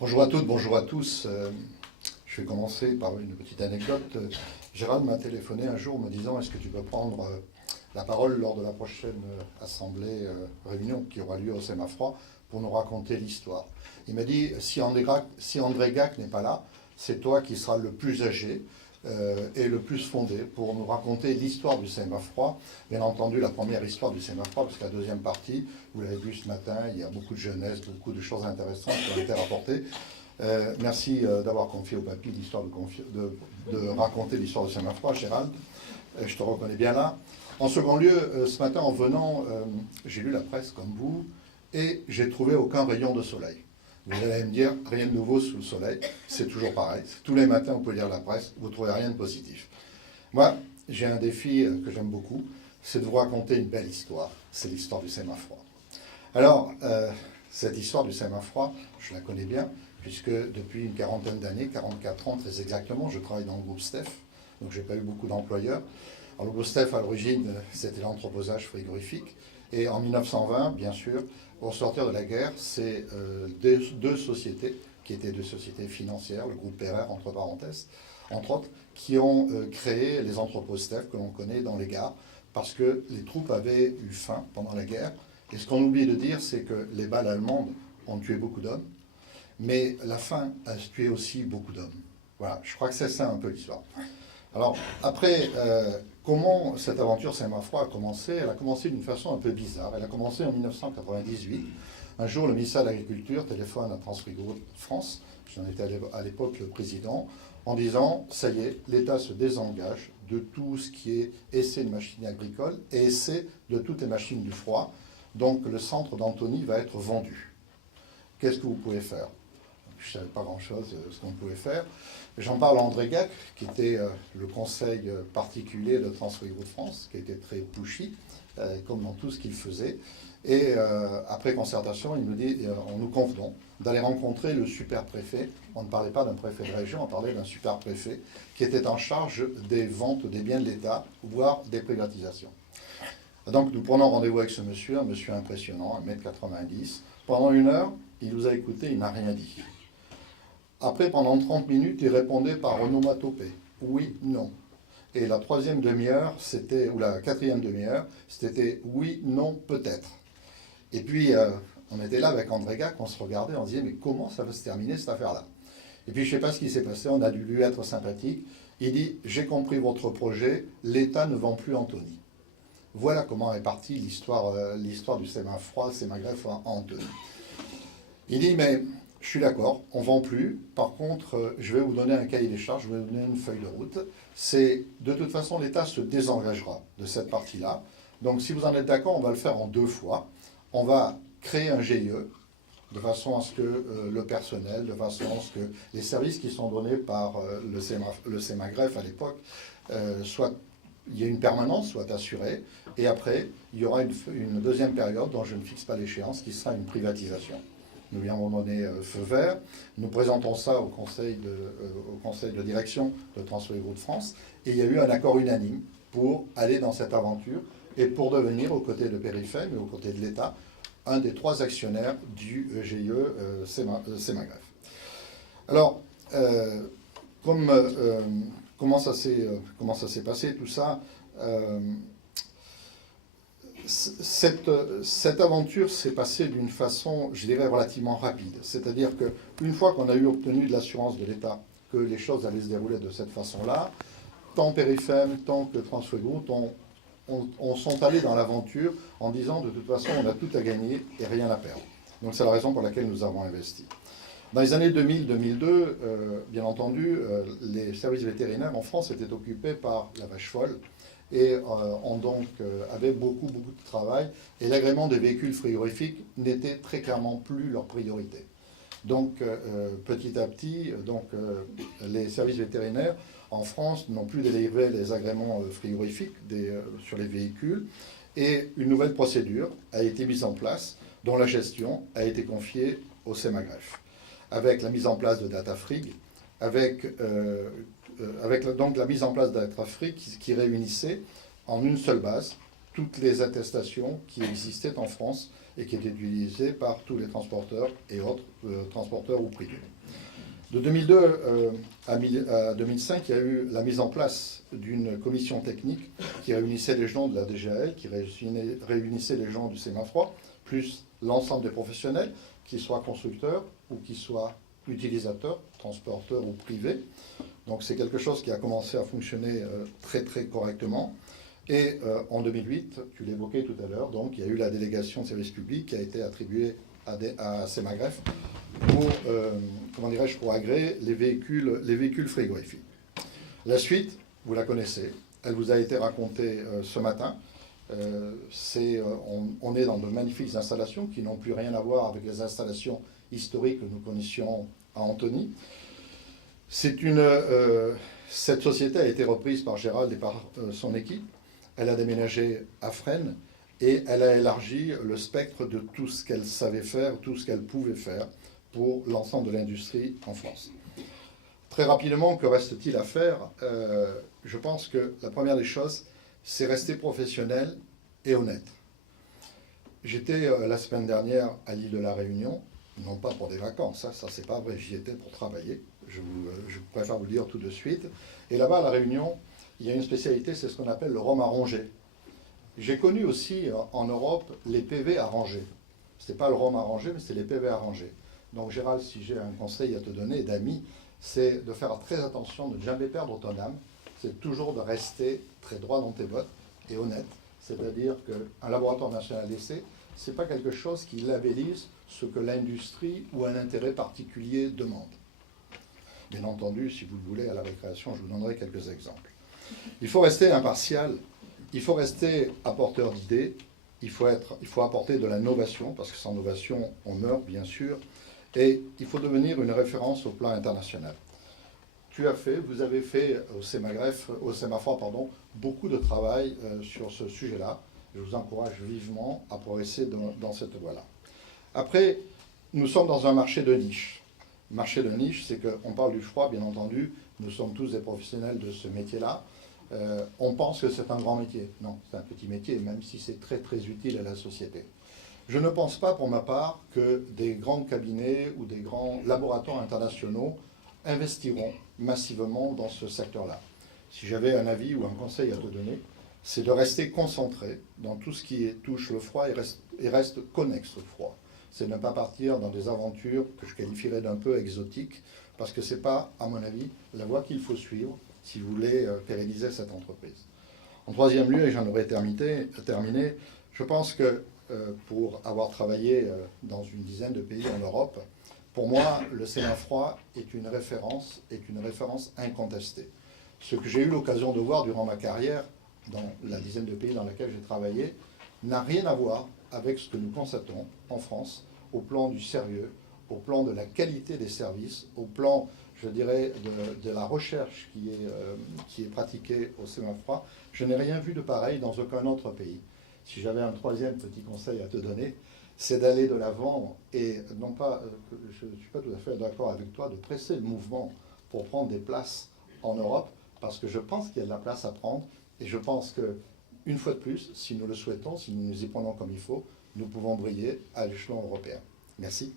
Bonjour à toutes, bonjour à tous. Je vais commencer par une petite anecdote. Gérald m'a téléphoné un jour me disant est-ce que tu peux prendre la parole lors de la prochaine assemblée, réunion qui aura lieu au Sémafroid pour nous raconter l'histoire. Il m'a dit si André Gac n'est pas là, c'est toi qui seras le plus âgé et le plus fondé pour nous raconter l'histoire du Sémafroid. Bien entendu, la première histoire du Sémafroid, parce que la deuxième partie, vous l'avez vu ce matin, il y a beaucoup de jeunesse, beaucoup de choses intéressantes qui ont été rapportées. Merci d'avoir confié au papy l'histoire de raconter l'histoire du Sémafroid, Gérald. Je te reconnais bien là. En second lieu, ce matin en venant, j'ai lu la presse comme vous et j'ai trouvé aucun rayon de soleil. Vous allez me dire, rien de nouveau sous le soleil, c'est toujours pareil. Tous les matins, vous pouvez lire la presse, vous ne trouvez rien de positif. Moi, j'ai un défi que j'aime beaucoup, c'est de vous raconter une belle histoire. C'est l'histoire du Sémafroid. Alors, cette histoire du Sémafroid, je la connais bien, puisque depuis une quarantaine d'années, 44 ans très exactement, je travaille dans le groupe STEF, donc je n'ai pas eu beaucoup d'employeurs. Alors, le groupe STEF, à l'origine, c'était l'entreposage frigorifique, et en 1920, bien sûr, au sortir de la guerre, c'est deux sociétés, qui étaient deux sociétés financières, le groupe Perrer, entre parenthèses, entre autres, qui ont créé les entrepôts STEF que l'on connaît dans les gares, parce que les troupes avaient eu faim pendant la guerre. Et ce qu'on oublie de dire, c'est que les balles allemandes ont tué beaucoup d'hommes, mais la faim a tué aussi beaucoup d'hommes. Voilà, je crois que c'est ça un peu l'histoire. Alors, après, comment cette aventure Sémafroid a commencé? Elle a commencé d'une façon un peu bizarre. Elle a commencé en 1998. Un jour, le ministère de l'Agriculture téléphone à Transfrigo France, j'en étais à l'époque le président, en disant « ça y est, l'État se désengage de tout ce qui est essai de machines agricoles et essai de toutes les machines du froid. Donc le centre d'Antony va être vendu. Qu'est-ce que vous pouvez faire ?» Je ne savais pas grand-chose de ce qu'on pouvait faire. J'en parle à André Gac, qui était le conseil particulier de Transfrigo de France, qui était très pushy, comme dans tout ce qu'il faisait. Et après concertation, il nous dit, on nous convenons d'aller rencontrer le super-préfet. On ne parlait pas d'un préfet de région, on parlait d'un super-préfet qui était en charge des ventes des biens de l'État, voire des privatisations. Donc nous prenons rendez-vous avec ce monsieur, un monsieur impressionnant, 1m90. Pendant 1 heure, il nous a écoutés, il n'a rien dit. Après, pendant 30 minutes, il répondait par onomatopée. Oui, non. Et la troisième demi-heure, ou la quatrième demi-heure, c'était oui, non, peut-être. Et puis, on était là avec André Gac, on se regardait, on se disait, mais comment ça va se terminer cette affaire-là? Et puis, je ne sais pas ce qui s'est passé, on a dû lui être sympathique. Il dit, j'ai compris votre projet, l'État ne vend plus Antony. Voilà comment est partie l'histoire du Sémafroid, Sémagreffe en Antony. Il dit, mais je suis d'accord, on ne vend plus. Par contre, je vais vous donner un cahier des charges, je vais vous donner une feuille de route. C'est, de toute façon, l'État se désengagera de cette partie-là. Donc, si vous en êtes d'accord, on va le faire en 2 fois. On va créer un GIE, de façon à ce que le personnel, de façon à ce que les services qui sont donnés par le Sémagreffe à l'époque, il y a une permanence soit assurée, et après, il y aura une deuxième période dont je ne fixe pas l'échéance, qui sera une privatisation. Nous lui avons donné feu vert, nous présentons ça au conseil de direction de Transfrigo de France, et il y a eu un accord unanime pour aller dans cette aventure et pour devenir, aux côtés de Périfem et aux côtés de l'État, un des 3 actionnaires du GIE Sémagreffe. Alors, comment ça s'est passé tout ça? Cette aventure s'est passée d'une façon, je dirais, relativement rapide. C'est-à-dire qu'une fois qu'on a eu obtenu de l'assurance de l'État que les choses allaient se dérouler de cette façon-là, tant Périfem, tant que Transfrigo on sont allés dans l'aventure en disant de toute façon on a tout à gagner et rien à perdre. Donc c'est la raison pour laquelle nous avons investi. Dans les années 2000-2002, bien entendu, les services vétérinaires en France étaient occupés par la vache folle et avaient beaucoup de travail. Et l'agrément des véhicules frigorifiques n'était très clairement plus leur priorité. Donc petit à petit, les services vétérinaires en France n'ont plus délivré les agréments frigorifiques sur les véhicules. Et une nouvelle procédure a été mise en place, dont la gestion a été confiée au Sémagreffe, avec la mise en place de DataFrig, avec donc la mise en place de DataFrig qui réunissait en une seule base toutes les attestations qui existaient en France et qui est utilisé par tous les transporteurs et autres transporteurs ou privés. De 2002 à 2005, il y a eu la mise en place d'une commission technique qui réunissait les gens de la DGAL, qui réunissait les gens du Sémafroid, plus l'ensemble des professionnels, qu'ils soient constructeurs ou qu'ils soient utilisateurs, transporteurs ou privés. Donc c'est quelque chose qui a commencé à fonctionner très très correctement. Et en 2008, tu l'évoquais tout à l'heure, donc il y a eu la délégation de service public qui a été attribuée à Sémagref pour, comment dirais-je, pour agréer les véhicules frigorifiques. La suite, vous la connaissez, elle vous a été racontée ce matin. On est dans de magnifiques installations qui n'ont plus rien à voir avec les installations historiques que nous connaissions à Antony. Cette société a été reprise par Gérald et par son équipe. Elle a déménagé à Fresnes et elle a élargi le spectre de tout ce qu'elle savait faire, tout ce qu'elle pouvait faire pour l'ensemble de l'industrie en France. Très rapidement, que reste-t-il à faire? Je pense que la première des choses, c'est rester professionnel et honnête. J'étais la semaine dernière à l'île de la Réunion, non pas pour des vacances, ça c'est pas vrai, j'y étais pour travailler, je préfère vous le dire tout de suite. Et là-bas, à la Réunion, il y a une spécialité, c'est ce qu'on appelle le rhum arrangé. J'ai connu aussi en Europe les PV arrangés. Ce n'est pas le rhum arrangé, mais c'est les PV arrangés. Donc Gérald, si j'ai un conseil à te donner, d'amis, c'est de faire très attention, de ne jamais perdre ton âme. C'est toujours de rester très droit dans tes bottes et honnête. C'est-à-dire qu'un laboratoire national d'essai, ce n'est pas quelque chose qui labellise ce que l'industrie ou un intérêt particulier demande. Bien entendu, si vous le voulez, à la récréation, je vous donnerai quelques exemples. Il faut rester impartial, il faut rester apporteur d'idées, il faut apporter de la novation, parce que sans novation, on meurt, bien sûr, et il faut devenir une référence au plan international. Vous avez fait au Sémafroid, beaucoup de travail sur ce sujet-là. Je vous encourage vivement à progresser dans cette voie-là. Après, nous sommes dans un marché de niche. Marché de niche, c'est qu'on parle du froid, bien entendu, nous sommes tous des professionnels de ce métier-là. On pense que c'est un grand métier. Non, c'est un petit métier, même si c'est très très utile à la société. Je ne pense pas, pour ma part, que des grands cabinets ou des grands laboratoires internationaux investiront massivement dans ce secteur-là. Si j'avais un avis ou un conseil à te donner, c'est de rester concentré dans tout ce qui touche le froid et reste connexe au froid. C'est ne pas partir dans des aventures que je qualifierais d'un peu exotiques, parce que ce n'est pas, à mon avis, la voie qu'il faut suivre si vous voulez pérenniser cette entreprise. En troisième lieu, et j'en aurais terminé, je pense que pour avoir travaillé dans une dizaine de pays en Europe, pour moi, le Sémafroid est une référence incontestée. Ce que j'ai eu l'occasion de voir durant ma carrière, dans la dizaine de pays dans lesquels j'ai travaillé, n'a rien à voir avec ce que nous constatons en France, au plan du sérieux, au plan de la qualité des services, au plan, je dirais, de la recherche qui est pratiquée au Sémafroid. Je n'ai rien vu de pareil dans aucun autre pays. Si j'avais un troisième petit conseil à te donner, c'est d'aller de l'avant et non pas, je ne suis pas tout à fait d'accord avec toi, de presser le mouvement pour prendre des places en Europe, parce que je pense qu'il y a de la place à prendre et je pense que, une fois de plus, si nous le souhaitons, si nous nous y prenons comme il faut, nous pouvons briller à l'échelon européen. Merci.